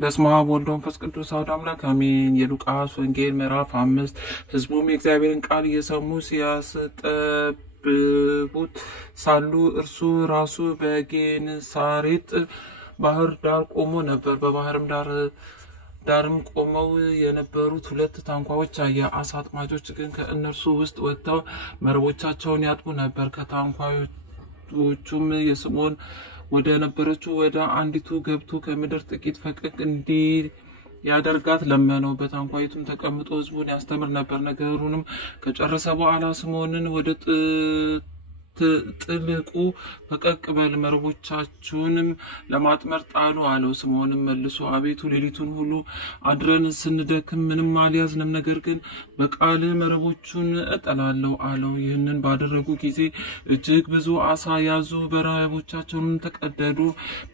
በስመ አብ ወወልድ ወመንፈስ ቅዱስ አሐዱ አምላክ አሜን። የሉቃስ ወንጌል ምዕራፍ 5 ሕዝቡም የእግዚአብሔርን ቃል እየሰሙ ሲያስጠብቡት ሳሉ እርሱ ራሱ በጌንሳሬጥ ባህር ዳር ቆሞ ነበር። በባህርም ዳርም ቆመው የነበሩት ሁለት ታንኳዎች አየ። አሳ አጥማጆች ግን ከእነርሱ ውስጥ ወጥተው መረቦቻቸውን ያጥቡ ነበር። ከታንኳዎቹም የስምዖን ወደ ነበረችው ወደ አንዲቱ ገብቶ ከምድር ጥቂት ፈቀቅ እንዲያደርጋት ለመነው። በታንኳይቱም ተቀምጦ ሕዝቡን ያስተምር ነበር። ነገሩንም ከጨረሰ በኋላ ስምዖንን ወደ ጥልቁ ፈቀቅ በል፣ መረቦቻችሁንም ለማጥመር ጣሉ አለው። ስምዖንም መልሶ አቤቱ ሌሊቱን ሁሉ አድረን ስንደክም ምንም አልያዝንም፣ ነገር ግን በቃል መረቦቹን እጥላለሁ አለው። ይህንን ባደረጉ ጊዜ እጅግ ብዙ አሳ ያዙ፣ መረቦቻቸውን ተቀደዱ።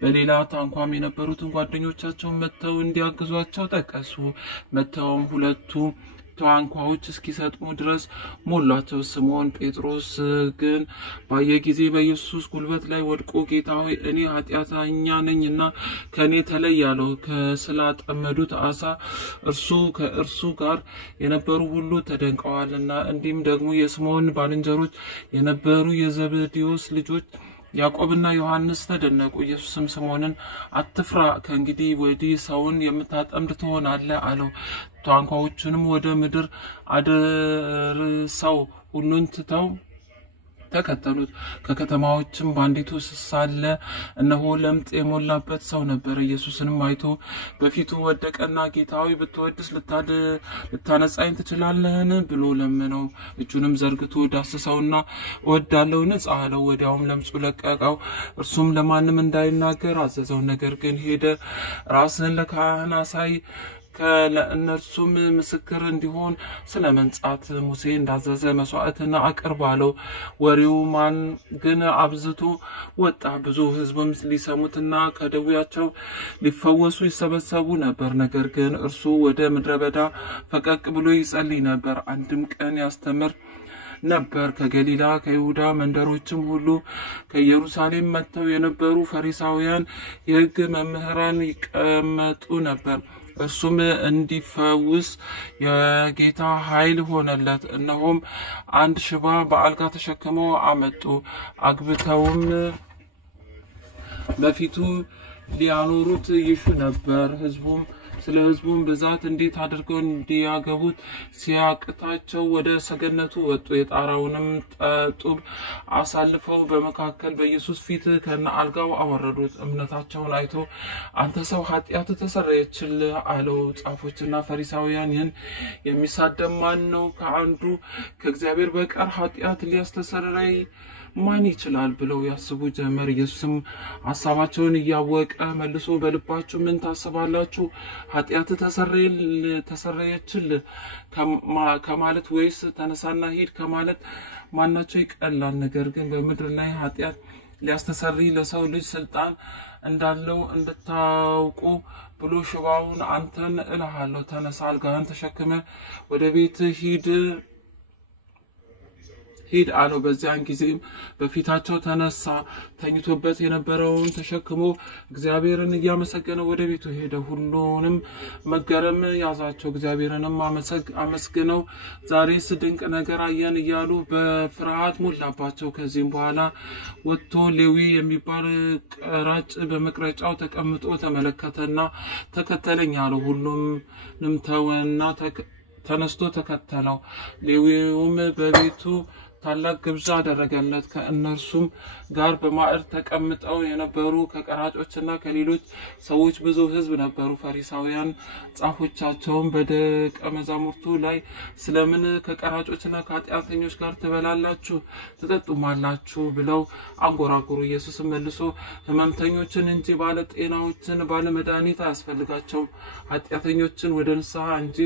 በሌላ ታንኳም የነበሩትን ጓደኞቻቸውን መጥተው እንዲያግዟቸው ጠቀሱ። መጥተውም ሁለቱ ታንኳዎች እስኪሰጥሙ ድረስ ሞሏቸው። ስምዖን ጴጥሮስ ግን ባየ ጊዜ በኢየሱስ ጉልበት ላይ ወድቆ ጌታ ሆይ እኔ ኃጢአተኛ ነኝና ከኔ ተለይ አለው። ስላጠመዱት አሳ ከእርሱ ጋር የነበሩ ሁሉ ተደንቀዋልና። እንዲህም ደግሞ የስምዖን ባልንጀሮች የነበሩ የዘብዴዎስ ልጆች ያዕቆብና ዮሐንስ ተደነቁ። ኢየሱስም ስምዖንን አትፍራ፣ ከእንግዲህ ወዲህ ሰውን የምታጠምድ ትሆናለህ አለው። ታንኳዎቹንም ወደ ምድር አደረሰው፣ ሁሉን ትተው ተከተሉት። ከከተማዎችም በአንዲቱ ሳለ እነሆ ለምጽ የሞላበት ሰው ነበር። ኢየሱስንም አይቶ በፊቱ ወደቀና ጌታ ሆይ ብትወድስ ልታነጻኝ ትችላለህን ብሎ ለመነው። እጁንም ዘርግቶ ዳሰሰውና እወዳለሁ ንጻ አለው። ወዲያውም ለምጹ ለቀቀው። እርሱም ለማንም እንዳይናገር አዘዘው። ነገር ግን ሄደ፣ ራስህን ለካህን አሳይ፣ ለእነርሱም ምስክር እንዲሆን ስለ መንጻት ሙሴ እንዳዘዘ መስዋዕትና አቅርብ አለው። ወሬው ማን ግን አብዝቶ ወጣ። ብዙ ሕዝብም ሊሰሙትና ከደዌያቸው ሊፈወሱ ይሰበሰቡ ነበር። ነገር ግን እርሱ ወደ ምድረ በዳ ፈቀቅ ብሎ ይጸልይ ነበር። አንድም ቀን ያስተምር ነበር። ከገሊላ ከይሁዳ መንደሮችም ሁሉ ከኢየሩሳሌም መጥተው የነበሩ ፈሪሳውያን የሕግ መምህራን ይቀመጡ ነበር። እርሱም እንዲፈውስ የጌታ ኃይል ሆነለት። እነሆም አንድ ሽባ በአልጋ ተሸክመው አመጡ። አግብተውም በፊቱ ሊያኖሩት ይሹ ነበር። ስለ ሕዝቡም ብዛት እንዴት አድርገው እንዲያገቡት ሲያቅታቸው ወደ ሰገነቱ ወጡ። የጣራውንም ጡብ አሳልፈው በመካከል በኢየሱስ ፊት ከነ አልጋው አወረዱት። እምነታቸውን አይቶ አንተ ሰው ኃጢአት ተሰረየችልህ አለው። ጻፎችና ፈሪሳውያን ይህን የሚሳደብ ማን ነው? ከአንዱ ከእግዚአብሔር በቀር ኃጢአት ሊያስተሰርይ ማን ይችላል ብለው ያስቡ ጀመር። ኢየሱስም ሐሳባቸውን እያወቀ መልሶ በልባችሁ ምን ታስባላችሁ? ኃጢአት ተሰረየችልህ ከማለት ወይስ ተነሳና ሂድ ከማለት ማናቸው ይቀላል? ነገር ግን በምድር ላይ ኃጢአት ሊያስተሰርይ ለሰው ልጅ ስልጣን እንዳለው እንድታውቁ ብሎ ሽባውን አንተን እልሃለሁ፣ ተነሳ፣ አልጋህን ተሸክመ ወደ ቤት ሂድ አለው። በዚያን ጊዜም በፊታቸው ተነሳ፣ ተኝቶበት የነበረውን ተሸክሞ እግዚአብሔርን እያመሰገነ ወደ ቤቱ ሄደ። ሁሉንም መገረም ያዛቸው። እግዚአብሔርንም አመስግነው ዛሬስ ድንቅ ነገር አየን እያሉ በፍርሃት ሞላባቸው። ከዚህም በኋላ ወጥቶ ሌዊ የሚባል ቀራጭ በመቅረጫው ተቀምጦ ተመለከተና ተከተለኝ አለው። ሁሉንም ተወና ተነስቶ ተከተለው። ሌዊውም በቤቱ ታላቅ ግብዣ አደረገለት። ከእነርሱም ጋር በማዕድ ተቀምጠው የነበሩ ከቀራጮችና ከሌሎች ሰዎች ብዙ ሕዝብ ነበሩ። ፈሪሳውያን ጻፎቻቸውን በደቀ መዛሙርቱ ላይ ስለምን ከቀራጮችና ከኃጢአተኞች ጋር ትበላላችሁ ትጠጡማላችሁ ብለው አንጎራጎሩ። ኢየሱስም መልሶ ሕመምተኞችን እንጂ ባለጤናዎችን ባለመድኃኒት አያስፈልጋቸውም፣ ኃጢአተኞችን ወደ ንስሐ እንጂ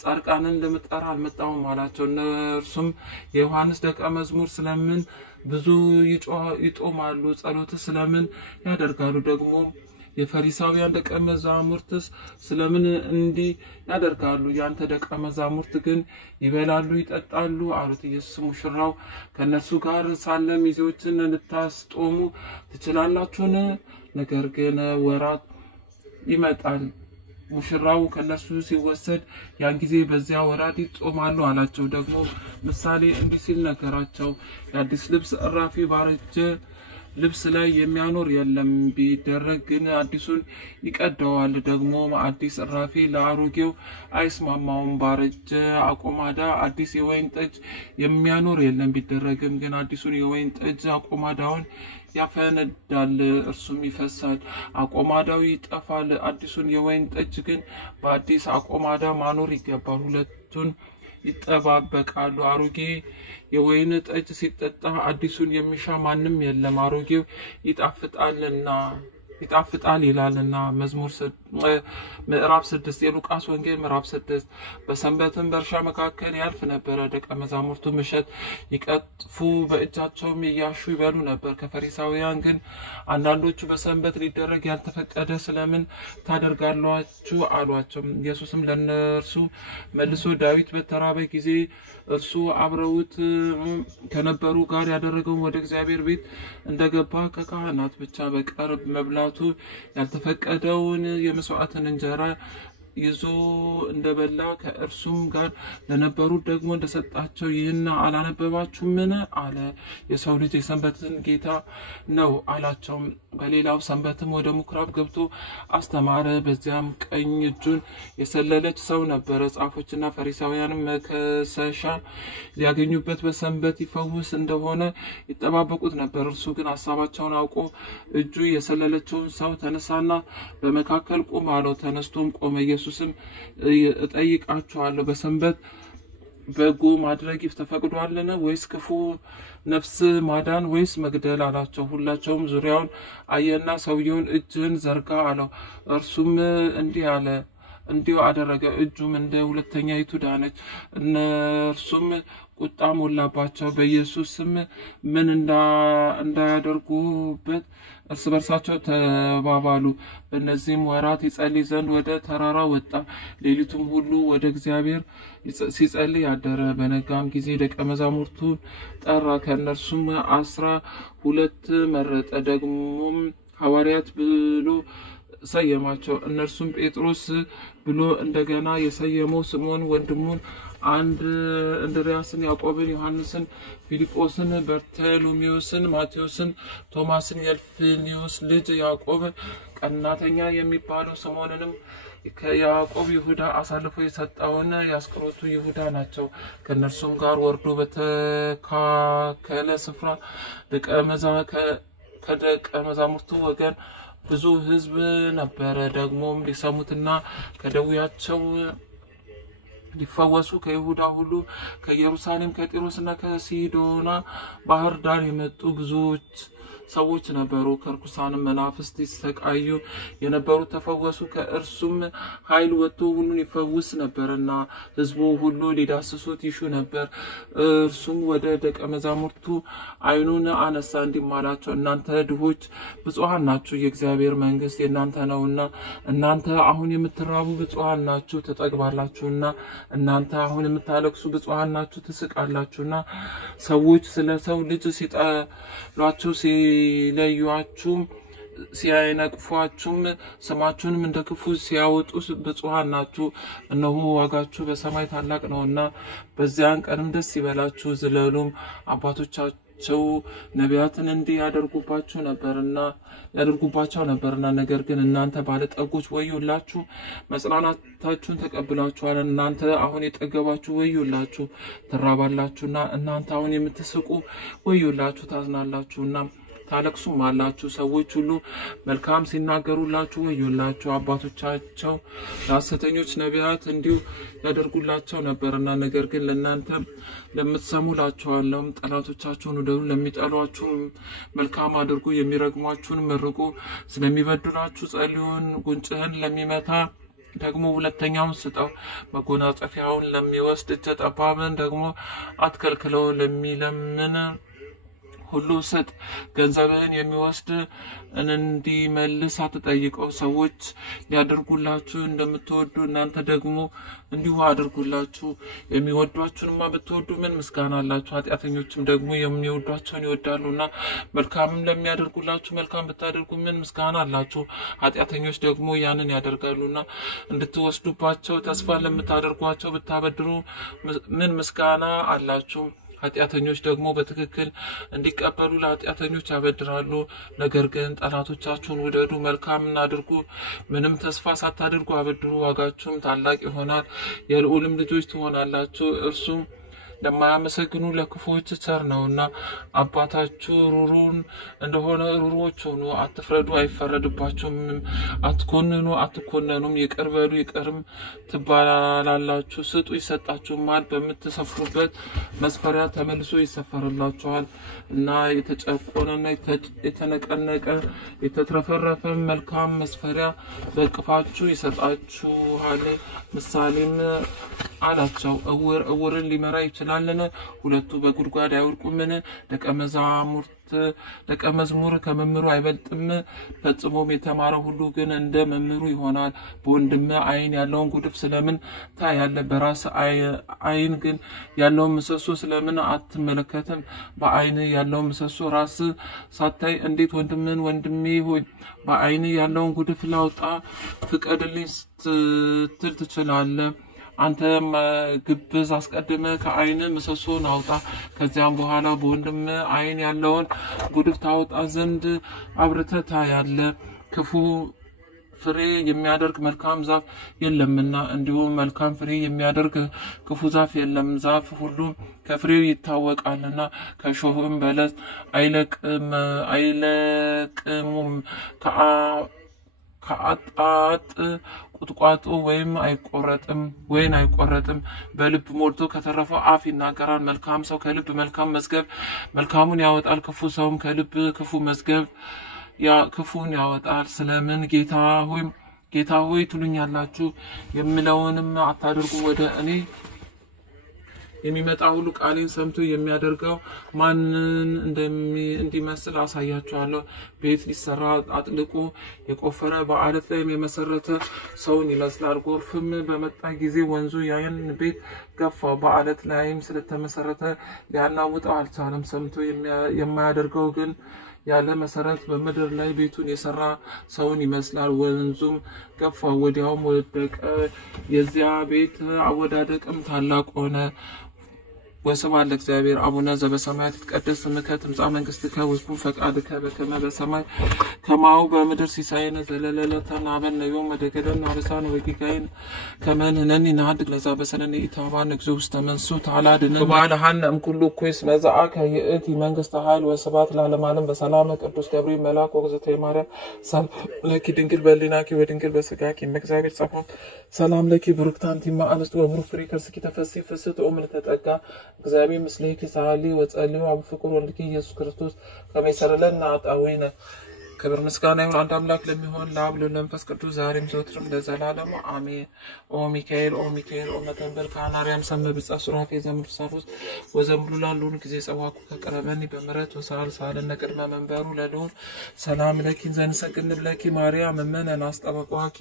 ጻድቃንን ልጠራ አልመጣሁም አላቸው። እነርሱም የዮሐንስ ደቀ መዝሙር ስለምን ብዙ ይጦማሉ? ጸሎት ስለምን ያደርጋሉ? ደግሞ የፈሪሳውያን ደቀ መዛሙርትስ ስለምን እንዲህ ያደርጋሉ? ያንተ ደቀ መዛሙርት ግን ይበላሉ ይጠጣሉ አሉት። ኢየሱስ ሙሽራው ከነሱ ጋር ሳለ ሚዜዎችን ልታስጦሙ ትችላላችሁን? ነገር ግን ወራት ይመጣል ሙሽራው ከነሱ ሲወሰድ ያን ጊዜ በዚያ ወራት ይጾማሉ አላቸው። ደግሞ ምሳሌ እንዲህ ሲል ነገራቸው። የአዲስ ልብስ እራፊ ባረጀ ልብስ ላይ የሚያኖር የለም፣ ቢደረግ ግን አዲሱን ይቀደዋል። ደግሞ አዲስ እራፊ ለአሮጌው አይስማማውም። ባረጀ አቆማዳ አዲስ የወይን ጠጅ የሚያኖር የለም፣ ቢደረግም ግን አዲሱን የወይን ጠጅ አቆማዳውን ያፈነዳል፣ እርሱም ይፈሳል፣ አቆማዳው ይጠፋል። አዲሱን የወይን ጠጅ ግን በአዲስ አቆማዳ ማኖር ይገባል። ሁለቱን ይጠባበቃሉ። አሮጌ የወይን ጠጅ ሲጠጣ አዲሱን የሚሻ ማንም የለም፣ አሮጌው ይጣፍጣል ይላልና። መዝሙር ምዕራፍ 6 የሉቃስ ወንጌል ምዕራፍ 6 በሰንበትም በእርሻ መካከል ያልፍ ነበር። ደቀ መዛሙርቱ እሸት ይቀጥፉ በእጃቸውም እያሹ ይበሉ ነበር። ከፈሪሳውያን ግን አንዳንዶቹ በሰንበት ሊደረግ ያልተፈቀደ ስለምን ታደርጋላችሁ አሏቸው። ኢየሱስም ለነርሱ መልሶ ዳዊት በተራበ ጊዜ እርሱ አብረውት ከነበሩ ጋር ያደረገውን ወደ እግዚአብሔር ቤት እንደገባ ከካህናት ብቻ በቀር መብላቱ ያልተፈቀደውን የመስዋዕትን እንጀራ ይዞ እንደበላ ከእርሱም ጋር ለነበሩት ደግሞ እንደሰጣቸው ይህን አላነበባችሁምን አለ። የሰው ልጅ የሰንበትን ጌታ ነው አላቸው። በሌላው ሰንበትም ወደ ምኩራብ ገብቶ አስተማረ። በዚያም ቀኝ እጁን የሰለለች ሰው ነበረ። ጻፎችና ፈሪሳውያንም መከሰሻ ሊያገኙበት በሰንበት ይፈውስ እንደሆነ ይጠባበቁት ነበር። እርሱ ግን ሐሳባቸውን አውቆ እጁ የሰለለችውን ሰው ተነሳና በመካከል ቁም አለው። ተነስቶም ቆመ። ኢየሱስም እጠይቃችኋለሁ በሰንበት በጎ ማድረግ ተፈቅዷልን ወይስ ክፉ ነፍስ ማዳን ወይስ መግደል አላቸው። ሁላቸውም ዙሪያውን አየና ሰውየውን እጅህን ዘርጋ አለው። እርሱም እንዲህ አለ። እንዲሁ አደረገ። እጁም እንደ ሁለተኛይቱ ዳነች። እነርሱም ቁጣ ሞላባቸው። በኢየሱስም ምን እንዳያደርጉበት እርስ በርሳቸው ተባባሉ። በእነዚህም ወራት ይጸልይ ዘንድ ወደ ተራራ ወጣ። ሌሊቱም ሁሉ ወደ እግዚአብሔር ሲጸልይ አደረ። በነጋም ጊዜ ደቀ መዛሙርቱን ጠራ። ከእነርሱም 12 መረጠ። ደግሞም ሐዋርያት ብሎ ሰየማቸው። እነርሱም ጴጥሮስ ብሎ እንደገና የሰየመው ስምዖን፣ ወንድሙን እንድርያስን፣ ያዕቆብን፣ ዮሐንስን፣ ፊልጶስን፣ በርተሎሜዎስን፣ ማቴዎስን፣ ቶማስን፣ የልፍልዮስ ልጅ ያዕቆብ፣ ቀናተኛ የሚባለው ስምዖንንም ከያዕቆብ ይሁዳ አሳልፎ የሰጠውን የአስቆሮቱ ይሁዳ ናቸው። ከእነርሱም ጋር ወርዶ በተካከለ ስፍራ ከደቀ መዛሙርቱ ወገን ብዙ ሕዝብ ነበረ። ደግሞም ሊሰሙትና ከደዌያቸው ሊፈወሱ ከይሁዳ ሁሉ ከኢየሩሳሌም ከጢሮስና ከሲዶና ባህር ዳር የመጡ ብዙዎች ሰዎች ነበሩ። ከርኩሳን መናፍስት ይሰቃዩ የነበሩ ተፈወሱ። ከእርሱም ኃይል ወጥቶ ሁሉን ይፈውስ ነበርና ሕዝቡ ሁሉ ሊዳስሱት ይሹ ነበር። እርሱም ወደ ደቀ መዛሙርቱ ዓይኑን አነሳ እንዲህም አላቸው፣ እናንተ ድሆች ብፁዓን ናችሁ፣ የእግዚአብሔር መንግሥት የእናንተ ነውና። እናንተ አሁን የምትራቡ ብፁዓን ናችሁ፣ ትጠግባላችሁና። እናንተ አሁን የምታለቅሱ ብፁዓን ናችሁ፣ ትስቃላችሁና። ሰዎች ስለ ሰው ልጅ ሲጠሏችሁ ሲለዩአችሁም ሲያነቅፏችሁም ስማችሁንም እንደ ክፉ ሲያወጡ ብፁዓን ናችሁ፣ እነሆ ዋጋችሁ በሰማይ ታላቅ ነውና። በዚያን ቀንም ደስ ይበላችሁ ዝለሉም። አባቶቻቸው ነቢያትን እንዲህ ያደርጉባቸው ነበርና ነገር ግን እናንተ ባለጠጎች ወዮላችሁ፣ መጽናናታችሁን ተቀብላችኋል። እናንተ አሁን የጠገባችሁ ወዮላችሁ፣ ትራባላችሁና። እናንተ አሁን የምትስቁ ወዮላችሁ፣ ታዝናላችሁና ታለቅሱም አላችሁ። ሰዎች ሁሉ መልካም ሲናገሩላችሁ ወዮላችሁ፣ አባቶቻቸው ለሐሰተኞች ነቢያት እንዲሁ ያደርጉላቸው ነበርና። ነገር ግን ለእናንተ ለምትሰሙ እላችኋለሁ፣ ጠላቶቻችሁን ውደዱ፣ ለሚጠሏችሁ መልካም አድርጉ፣ የሚረግሟችሁን መርቁ፣ ስለሚበድሏችሁ ጸልዩን። ጉንጭህን ለሚመታ ደግሞ ሁለተኛውን ስጠው፣ መጎናጸፊያውን ለሚወስድ እጀ ጠባብን ደግሞ አትከልክለው። ለሚለምን ሁሉ ስጥ። ገንዘብህን የሚወስድ እንዲመልስ አትጠይቀው። ሰዎች ሊያደርጉላችሁ እንደምትወዱ እናንተ ደግሞ እንዲሁ አድርጉላችሁ። የሚወዷችሁንማ ብትወዱ ምን ምስጋና አላችሁ? ኃጢአተኞችም ደግሞ የሚወዷቸውን ይወዳሉና። መልካምም ለሚያደርጉላችሁ መልካም ብታደርጉ ምን ምስጋና አላችሁ? ኃጢአተኞች ደግሞ ያንን ያደርጋሉና። እንድትወስዱባቸው ተስፋ ለምታደርጓቸው ብታበድሩ ምን ምስጋና አላችሁ? ኃጢአተኞች ደግሞ በትክክል እንዲቀበሉ ለኃጢአተኞች ያበድራሉ። ነገር ግን ጠላቶቻችሁን ውደዱ፣ መልካምን አድርጉ፣ ምንም ተስፋ ሳታደርጉ አበድሩ፣ ዋጋችሁም ታላቅ ይሆናል፣ የልዑልም ልጆች ትሆናላችሁ። እርሱም ለማያመሰግኑ ለክፉዎች ቸር ነውና። አባታችሁ ሩሩን እንደሆነ ሩሮች ሁኑ። አትፍረዱ፣ አይፈረድባችሁም። አትኮንኑ፣ አትኮነኑም። ይቅር በሉ፣ ይቅርም ትባላላችሁ። ስጡ፣ ይሰጣችሁማል። በምትሰፍሩበት መስፈሪያ ተመልሶ ይሰፈርላችኋል። እና የተጨቆነና የተነቀነቀ የተትረፈረፈ መልካም መስፈሪያ በእቅፋችሁ ይሰጣችኋል። ምሳሌም አላቸው። እውርን ሊመራ ይችላልን? ሁለቱ በጉድጓድ አይወድቁምን? ደቀ መዝሙር ከመምህሩ አይበልጥም? ፈጽሞም የተማረ ሁሉ ግን እንደ መምህሩ ይሆናል። በወንድም ዓይን ያለውን ጉድፍ ስለምን ታያለህ? በራስ ዓይን ግን ያለውን ምሰሶ ስለምን አትመለከትም? በዓይን ያለውን ምሰሶ ራስ ሳታይ እንዴት ወንድሜ ሆይ በዓይን ያለውን ጉድፍ ላውጣ ፍቀድልኝ ስትል ትችላለህ? አንተ ግብዝ አስቀድመ ከዓይን ምሰሶን አውጣ፣ ከዚያም በኋላ በወንድም ዓይን ያለውን ጉድፍ ታወጣ ዘንድ አብርተህ ታያለህ። ክፉ ፍሬ የሚያደርግ መልካም ዛፍ የለምና እንዲሁም መልካም ፍሬ የሚያደርግ ክፉ ዛፍ የለም። ዛፍ ሁሉ ከፍሬው ይታወቃልና። ከእሾህም በለስ አይለቅሙም፣ ከአጣጥ ቁጥቋጦ ወይን አይቆረጥም። በልብ ሞልቶ ከተረፈው አፍ ይናገራል። መልካም ሰው ከልብ መልካም መዝገብ መልካሙን ያወጣል፣ ክፉ ሰውም ከልብ ክፉ መዝገብ ክፉን ያወጣል። ስለምን ጌታ ሆይ ትሉኛላችሁ? የምለውንም አታደርጉም። ወደ እኔ የሚመጣ ሁሉ ቃሌን ሰምቶ የሚያደርገው ማንን እንዲመስል አሳያችኋለሁ። ቤት ሊሰራ አጥልቆ የቆፈረ በአለት ላይ የመሰረተ ሰውን ይመስላል። ጎርፍም በመጣ ጊዜ ወንዙ ያን ቤት ገፋው፣ በአለት ላይም ስለተመሰረተ ሊያናውጠው አልቻለም። ሰምቶ የማያደርገው ግን ያለ መሰረት በምድር ላይ ቤቱን የሰራ ሰውን ይመስላል። ወንዙም ገፋው፣ ወዲያውም ወደቀ። የዚያ ቤት አወዳደቅም ታላቅ ሆነ። ወስብሐት ለእግዚአብሔር። አቡነ ዘበሰማያት ይትቀደስ ስምከ ትምጻእ መንግሥትከ ወይኩን ፈቃድከ በከመ በሰማይ ከማሁ በምድር ሲሳየነ ዘለለዕለትነ ሀበነ ዮም ወኅድግ አበሳነ ወጌጋየነ ከመ ንሕነኒ ንኅድግ ለዘአበሰለነ ኢታብአነ እግዚኦ ውስተ መንሱት አላድነን ወባልሐነ እምኩሉ እኩይ መጽአከ ይእቲ መንግሥተ ኃይል ወስብሐት ለዓለመ ዓለም በሰላመ ቅዱስ ገብርኤል መልአክ ወእግዝእትየ ማርያም ሰላም ለኪ ድንግል በሕሊናኪ ወድንግል በሥጋኪ እምእግዚአብሔር ጸባኦት ሰላም ለኪ ብሩክት አንቲ እም አንስት ወብሩክ ፍሬ ከርሥኪ ተፈሥሒ ፍስሕት ኦ ምልዕተ እግዚአብሔር ምስሌኪ ሳሊ ወጸልዩ አብ ፍቁር ወልድኪ ኢየሱስ ክርስቶስ ከመ ይሠረይ ለነ ኃጣውኢነ። ክብር ምስጋና ይሁን አንድ አምላክ ለሚሆን ለአብ ለመንፈስ ቅዱስ ዛሬም ዘወትርም ለዘላለሙ አሜን። ኦ ሚካኤል ኦ መተንበል ካህን አርያም ሰመ ብጻ ሱራፌል ዘምርሳፉስ ወዘምሉ ላሉን ጊዜ ጸዋኩ ከቀረበኒ በምሕረት ወሳል ሳለነ ቅድመ መንበሩ ለልዑል ሰላም ለኪን ዘንሰግድ ለኪ ማርያም እመነን አስጠበቋኪ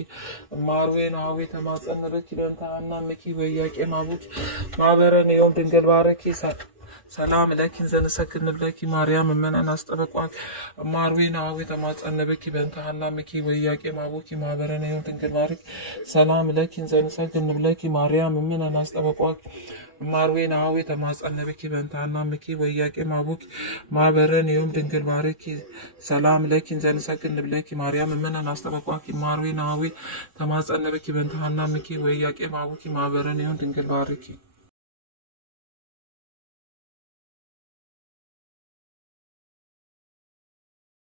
ማርዌን አዌ ተማጸነረኪ ለንታና ምኪ ወያቄም አቡኪ ማበረን ዮም ድንግል ባረኪ ሰላም ለኪን ዘንሰግድ ለኪ ማርያም እመነን አስጠበቋኪ ማርዌን አዌ ተማጸነበኪ በእንታና ምኪ ወያቄም አቡኪ ማበረን ዮም ድንግል ባረኪ ሰላም ለኪን ዘንሰግድ ለኪ ማርያም እመነን አስጠበቋኪ ማርዌን አዌ ተማጸነበኪ በእንታና ምኪ ወያቄም አቡኪ ማበረን ዮም ድንግል ባረኪ ሰላም ለኪን ዘንሰግድ ለኪ ማርያም እመነን አስጠበቋኪ ማርዌን አዌ ተማጸነበኪ በእንታና ምኪ ወያቄም አቡኪ ማበረን ዮም ድንግል ባረኪ